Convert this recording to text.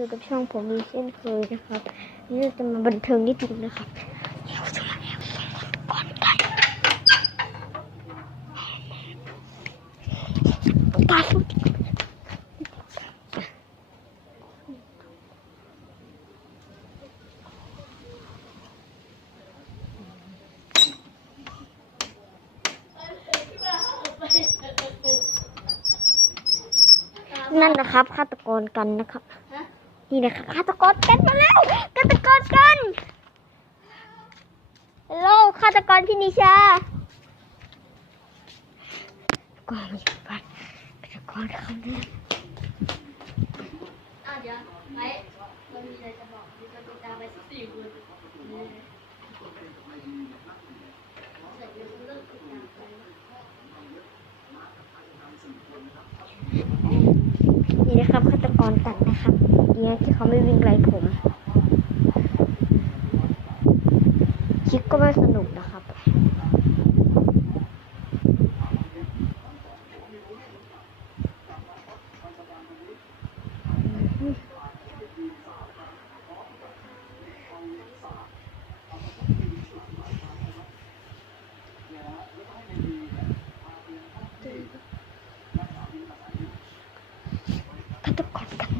อยู่กับช่องผมมีเช่นเคยนะครับนี่จะมาบันเทิงนิดนึงนะครับเราจะมาแอบส่องก่อนกันตาสุดนั่นนะครับฆาตกรกันนะครับ นี่นะครับฆาตกรกันมาแล้วฆาตกรกันฮัลโหลฆาตกรพี่นิชาก็มาอยู่บ้านฆาตกรเขาเนี่ยอะเดี๋ยวไปเรามีอะไรจะบอกมีจะติดตามไปสักสี่คนนี่เสร็จแล้วเลิกติดตามไปนี่นะครับฆาตกรกันนะครับีนะที่เขาไม่วิ่งไล่ผมคลิปก็ไม่สนุกนะครับ